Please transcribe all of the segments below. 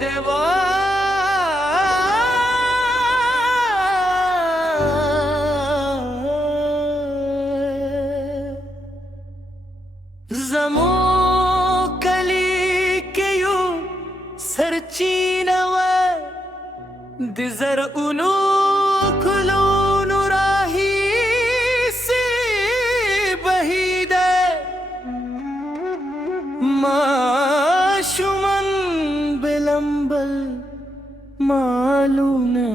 دوا زمو کلی کې یو سرچینه و د زرغونو ګلونو راهیسې بهیده ماشومان بلمبل مالونه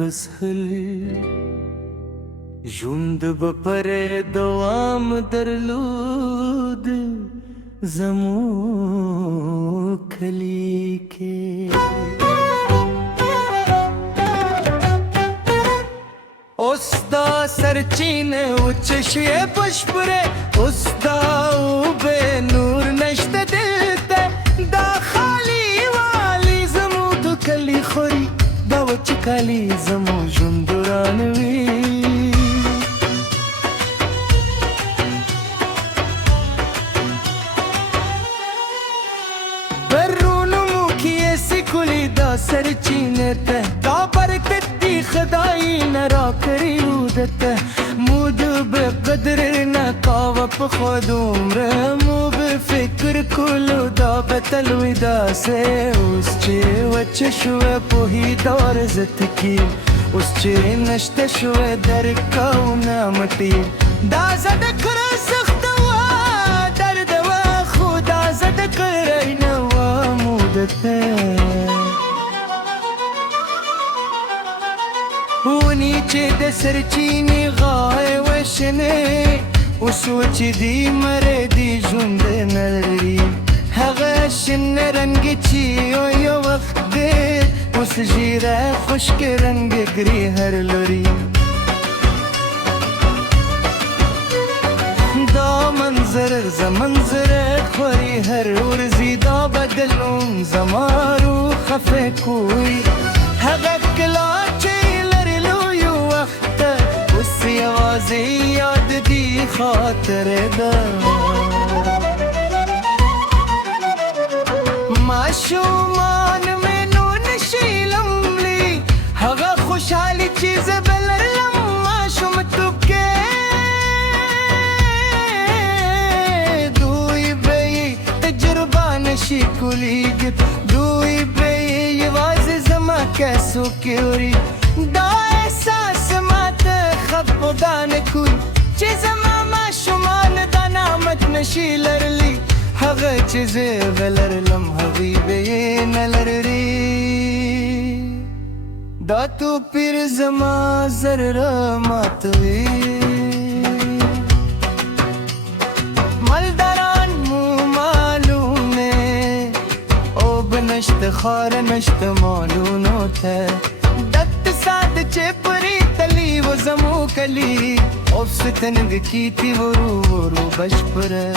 بسهل ژوند به پر دوام درلود زمو کلی کې اوس دا سرچینه وچشوې بشپړې اوس دا اوبه نور نشته دلته دا خالی والی زمو د کلی خوري دا وچ کلی زمو ژوند ورانوي دا سرچینه ته دا برکت دی خدای نه راکړی ودته مود به قدر نه کاوه په خود عمره مو به فکر کولو دا به تل وي داسې اوس چې وچه شوه پوهې دور عزت کې اوس چې نشته شوه درکوم نعمتې دا زده کړه سخته وه درد وه خو دا زده کړی نه وه مودته ونی چې د سرچینې غای وشنې اوس چې دی مړی دی ژوند نه لري هغه شنه رنګ چې یو وخت دی اوس ژیره خشک رنګ ګري هر لري دا منظر زمنظر خوري هر ورځي دا بدلون زما روح خفه کوي هغه کلا یوازې یاد دی خاطر ده ماشومان مې نو نشي لملي هغه خوشحالي چې زه به لرلم ماشومتوب کې دوی به یې تجربه نشي کولی دوی به یې یوازې زما کیسو کې اوري دا احساس خفقان کوي چې زما ماشومان دا نعمت نشي لرلی هغه چې زه به لرلم هغوی به یې نه لري دا توپیر زما ذره ماتوي مالداران مو معلومه اوب نشته خار نشته مالونو ته د اقتصاد چې پرې و زمو کلی افستنگ کیتی ورو ورو بشپره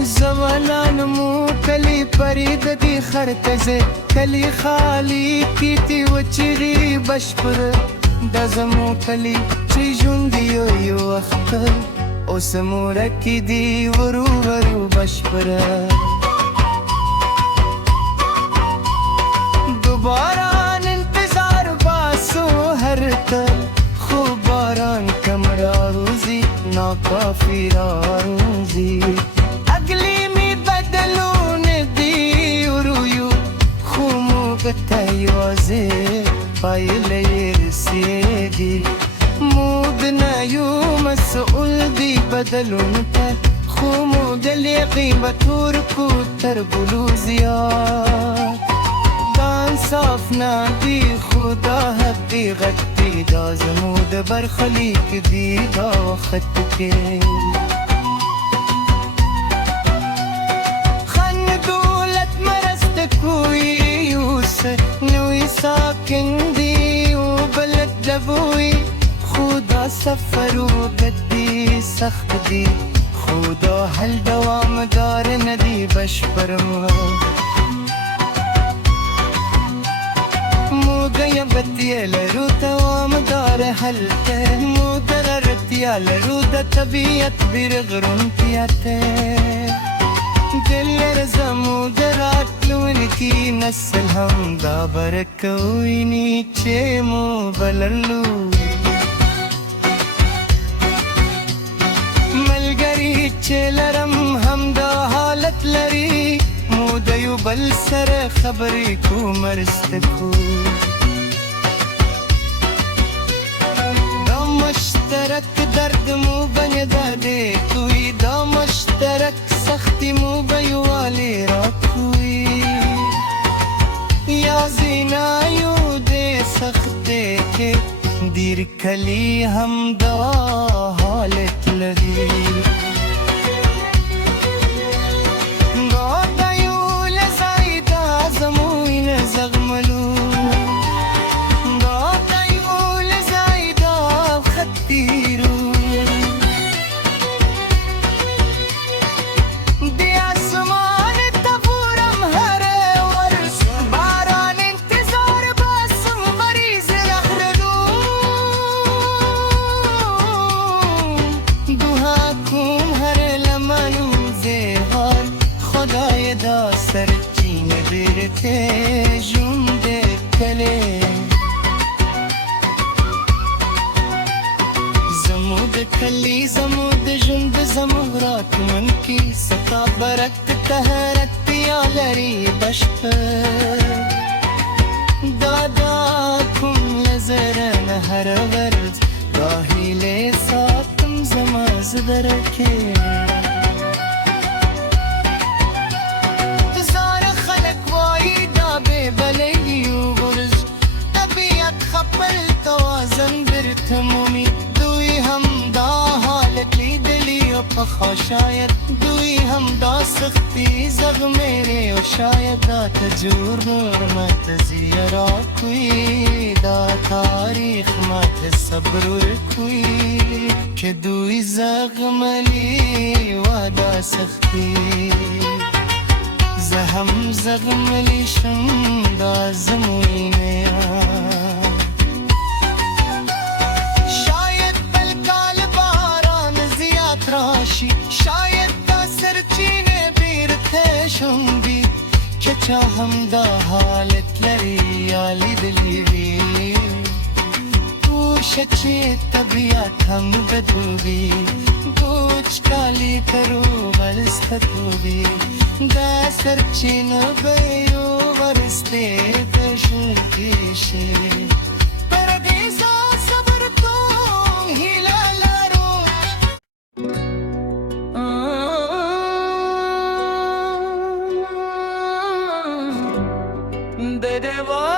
زمانان مو کلی پرید دی خرتزه کلی خالی کیتی و چیغی بشپره دا زمو کلی چی جوندی یو وقت اوس مو رکی دی ورو ورو بشپره دوباره انتظار باسو هر تل باران کم روزی ناکافی روزی اقلیمی بدلون دی رویو خومو گتایوازی پایلی رسیگی مود نیو مسئول دی بدلون تا خومو دلی قیمتور کو تر بلوزیات دان صاف نادی خدا حقیقت دا زمو د برخلیک دی دا وخت کې خن دولت مرست کوئی یوس نوی ساکن دی و بلد لبوی خدا سفر و گدی سخت دی خدا حل دوام دار ندی بشپرم موگیا بتیا لرو توام دار حلته مودر رتیا لرو د طبیعت بیر غرون پیاته دل رزمو دراتلونکی نسل هم دا برکوینی چه مو بلرلو ملګری چې لرم هم دا حالت لري مو د یو بل سره خبرې کو مرسته کو دا مشترک درد مو بنه داده کوئی دا مشترک سختی مو بیوالی را کوئی یا زینایو ده سخته که دیر کلی هم دا حالت لري دا دیو لزایدا زموین زغملو دا دیو لزایدا خطیرو دی آسمان تبورم هر ورس باران انتظار باسم مریض رخلو دوها کوم هر لمنم زهار خدای دا سرچین برته جوند کله زمود کلی زمود جند زمورات من کی ستا برکت تهرت یا لری بشپر دادا کم لزرن هر ورد داهیل ساتم زماز درکه زار خلق وای دا بے بلیو برز طبیعت خپل توازن برتمومی دوی هم دا حالت لیدلی و پخوا شاید دوی هم دا سختی زغمیره و شاید دا تجور نورمت زیرا کوئی دا تاریخ مات صبر کوئی که دوی زغملی و دا سختی زهم زغملی شم دا زموینه شاید بلکال باران زیاد راشی شاید دا سرچینه بیرته شم بی که چاهم دا حالت لری یا لیدلی بی پوشه چه طبیعت هم بدوبی دوچ کالی کرو ورستتوبی دا سرچین بیو ورسته دشو کشی پردیسا صبر تو هیلا لارو ددوا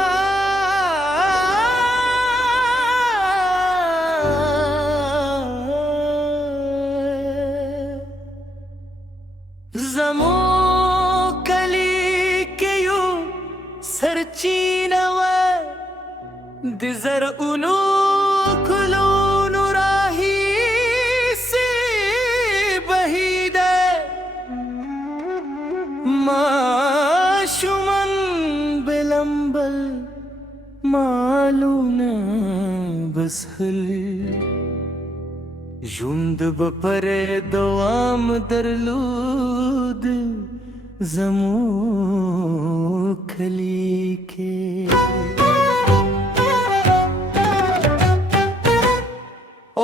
زمو کلی کے یو سرچینوا د زرعونو کلونو راهی سی بهیده ما شمن بلمبل مالون بسهل ژوند بپر دوام درلود زمو کلی کې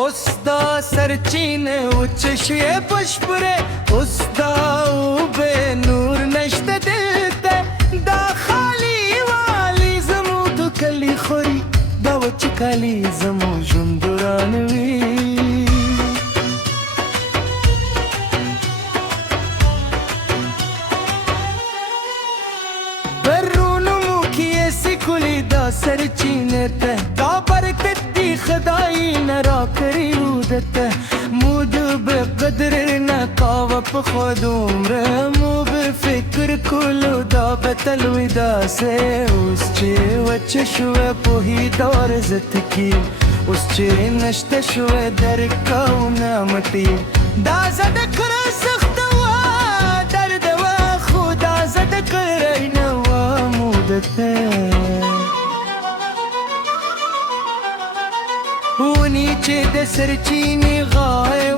اوس دا سرچین اوچ شوی پشپره اوس دا اوبه نور نشته دلته دا خالی والی زمو دو کلی خوری دا وچ کلی زمو ژوند رانوي کلی دا سرچینه ته دا برکت دی خدای نرا کریو دته مود به قدر نقاوه په خود عمره مو به فکر کلو دا بتلوی دا سه اوس چې وچ شوه پوهی دا عزت کی اوس چې نشته شوه در کو نعمتي دا زد کر سخت وا درد وا خدا زد کر نو مودته ونی چې د سرچینې غایب